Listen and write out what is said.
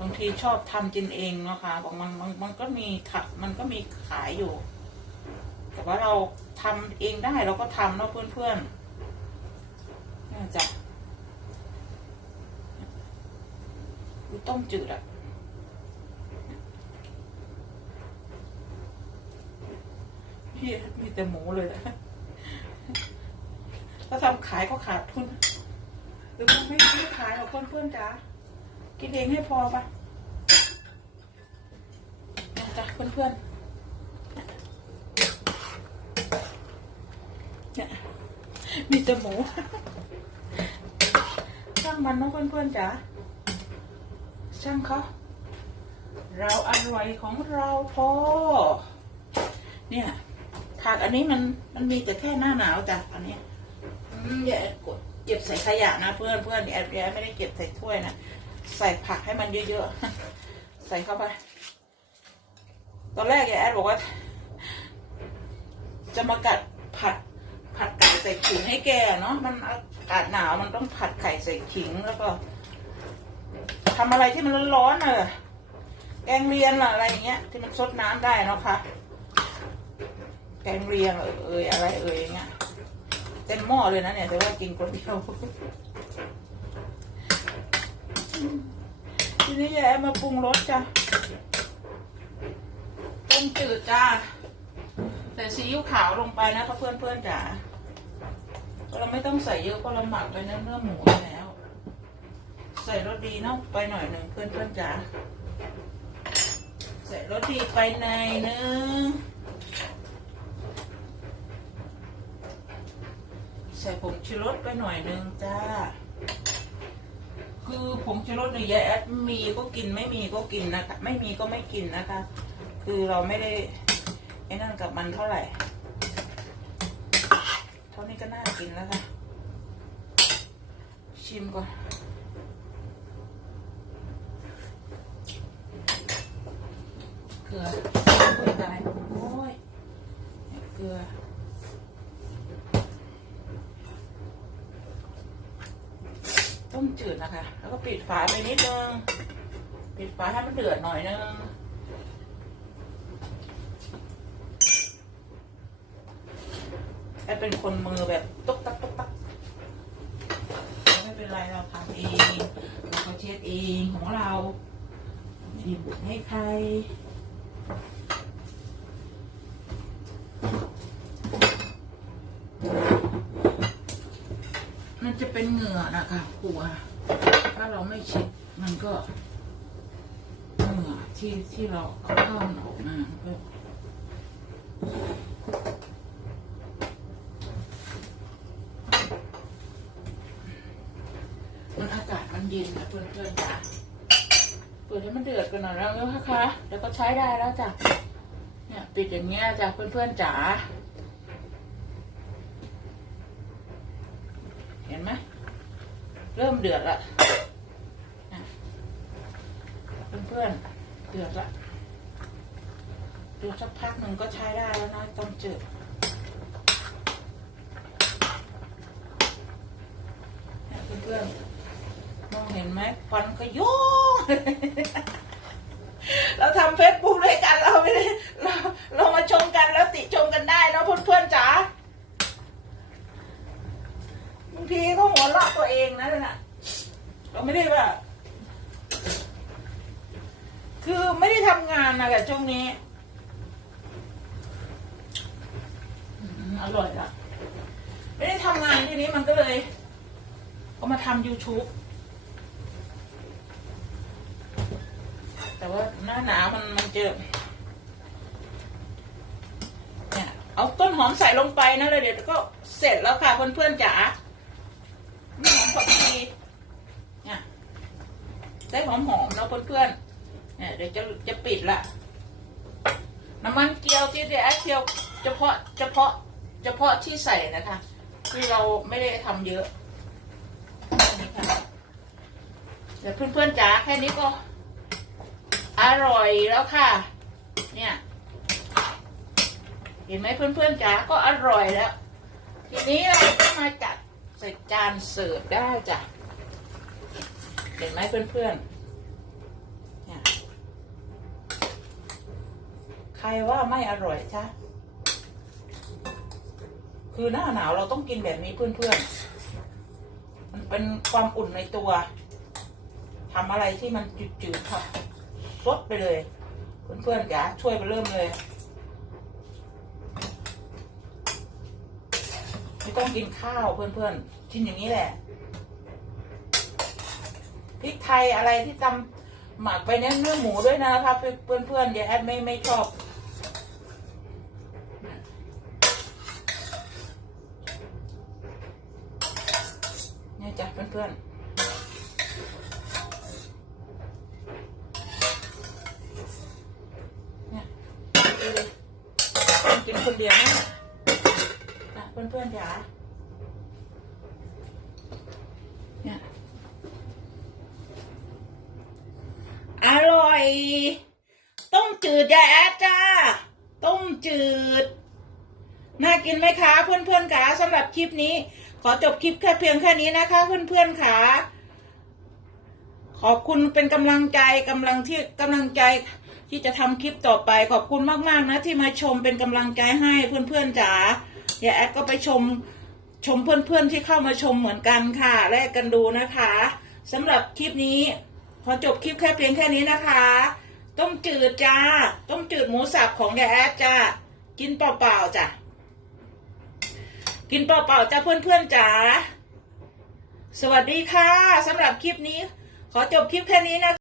บางทีชอบทำกินเองนะคะบอกมันมันมันก็มีขับมันก็มีขายอยู่ แต่ว่าเราทำเองได้เราก็ทำเนาะเพื่อนๆนี่จ้ะต้มจืดอะพี่มีแต่หมูเลย ถ้าทำขายก็ขาดทุนหรือไม่ไม่ขายหรอกเพื่อนๆจ๋า กินเองให้พอปะนะจ้ะเพื่อนๆเนี่ยมีแต่หมูช่างมันเนาะเพื่อนๆจ๋าช่างเขาเราอร่อยของเราพอ เนี่ยผักอันนี้มันมันมีแต่แค่หน้าหนาวจ้ะอันเนี้ยอืมอย่ากดเก็บใส่ขยะนะเพื่อนเพื่อนแอบแอบไม่ได้เก็บใส่ถ้วยนะ ใส่ผักให้มันเยอะๆ ใส่เข้าไป ตอนแรกยายแอดบอกว่า จะมากัดผัด ผัดไก่ใส่ขิงให้แกเนาะ มันอากาศหนาวมันต้องผัดไข่ใส่ขิงแล้วก็ทำอะไรที่มันร้อนๆเนอะแกงเลียนอะอะไรอย่างเงี้ย ที่มันซดน้ำได้เนาะคะแกงเรียงเอ่ยอะไรเอ่ยอย่างเงี้ยเต็มหม้อเลยนะเนี่ยแต่ว่ากินคนเดียว ทีนี้ยายแอมมาปรุงรสจ้ะต้มจืดจ้าใส่ซีอิ๊วขาวลงไปนะคะเพื่อนเพื่อนๆจ๋าเราไม่ต้องใส่เยอะเพราะเราหมักไปเนื้อเนื้อหมูแล้ว ใส่รสดีเนาะไปหน่อยหนึ่งเพื่อนเพื่อนๆจ๋าใส่รสดีไปในนึงใส่ผงชูรสไปหน่อยนึงจ้า คือผงชูรสเนี่ยายแอดมีก็กินไม่มีก็กินนะคะไม่มีก็ไม่กินนะคะ คือเราไม่ได้ไอ้นั่นกับมันเท่าไหร่ เท่านี้ก็น่ากินแล้วค่ะ ชิมก่อนเกลือโอ้ยตายโอ้ยเกลือ ต้มจืดนะคะ แล้วก็ปิดฝาไปนิดนึง ปิดฝาให้มันเดือดหน่อยนึงแอดเป็นคนมือแบบตุ๊กตักตุ๊กตักไม่เป็นไรเราทำเองเราก็เช็ดเองของเราไม่ได้บุกให้ใคร จะเป็นเหงื่อนะคะกลัว ถ้าเราไม่เช็ดมันก็เหงื่อที่ที่เราเข้าออกมามันก็มันอากาศมันเย็นนะเพื่อนๆจ้ะเปิดให้มันเดือดกันหน่อยแล้วนะคะเดี๋ยวก็ใช้ได้แล้วจ้ะเนี่ยปิดอย่างเงี้ยจ้ะเพื่อนๆจ๋า เห็นไหม เริ่มเดือดละเพื่อนๆเดือดละเดือดสักพักหนึ่งก็ใช้ได้แล้วนะต้มจืดเนี่ยเพื่อนๆมองเห็นไหมควันขยุ่งเราทำเฟซบุ๊กด้วยกันเราไม่ได้เราเรามาชมกันแล้วติชมกันได้เนอะเพื่อนๆจ๋า บางทีก็หัวเราะตัวเองนะเนี่ยนะเราไม่ได้ว่า คือไม่ได้ทำงานนะกับช่วงนี้ อร่อยละไม่ได้ทำงานทีนี้มันก็เลยก็มาทำ YouTube แต่ว่าหน้าหนาวมันมันเจอเนี่ยเอาต้นหอมใส่ลงไปนะเลยเดี๋ยวก็เสร็จแล้วค่ะเพื่อนๆจ๋าหอมผักชีเนี่ยได้หอมหอมๆเนาะเพื่อนๆ เนี่ยเดี๋ยวจะจะปิดละน้ำมันเกี๊ยวที่เดียเกี๊ยวเฉพาะเฉพาะเฉพาะที่ใส่นะคะ คือเราไม่ได้ทำเยอะนี่ค่ะเดี๋ยวเพื่อนๆจ๋าแค่นี้ก็ อร่อยแล้วค่ะ เนี่ย เห็นไหมเพื่อนๆจ๋าก็อร่อยแล้ว ทีนี้เราก็มาจัดใส่จานเสิร์ฟได้จ้ะเห็นไหมเพื่อนๆ ใครว่าไม่อร่อยใช่คือหน้าหนาวเราต้องกินแบบนี้เพื่อนๆ มันเป็นความอุ่นในตัวทำอะไรที่มันจืดๆค่ะลดไปเลย เพื่อนๆจ๋าช่วยไปเริ่มเลย ไม่ต้องกินข้าวเพื่อนๆกินอย่างนี้แหละพริกไทยอะไรที่ทำหมักไปเนื้อเนื้อหมูด้วยนะครับเพื่อนๆอย่าแอดไม่ไม่ชอบ เพื่อนเนี่ยกินคนเดียวนะอะเพื่อนๆจ๋าเนี่ยอร่อย ต้มจืดยายแอดจ้า ต้มจืด น่ากินไหมคะเพื่อนๆคะสำหรับคลิปนี้ ขอจบคลิปแค่เพียงแค่นี้นะคะ เพื่อนๆค่ะ ขอบคุณเป็นกำลังใจกำลังที่กำลังใจที่จะทำคลิปต่อไปขอบคุณมากๆนะที่มาชมเป็นกำลังใจให้เพื่อนๆจ๋าอย่าแอดก็ไปชมชมเพื่อนๆที่เข้ามาชมเหมือนกันค่ะแลกกันดูนะคะสำหรับคลิปนี้ ขอจบคลิปแค่เพียงแค่นี้นะคะ ต้มจืดจ้า ต้มจืดหมูสับของยายแอดจ้ากินเปล่าๆจ้ะ กินเปล่าๆจ้าเพื่อนๆจ๋าสวัสดีค่ะสำหรับคลิปนี้ ขอจบคลิปแค่นี้นะ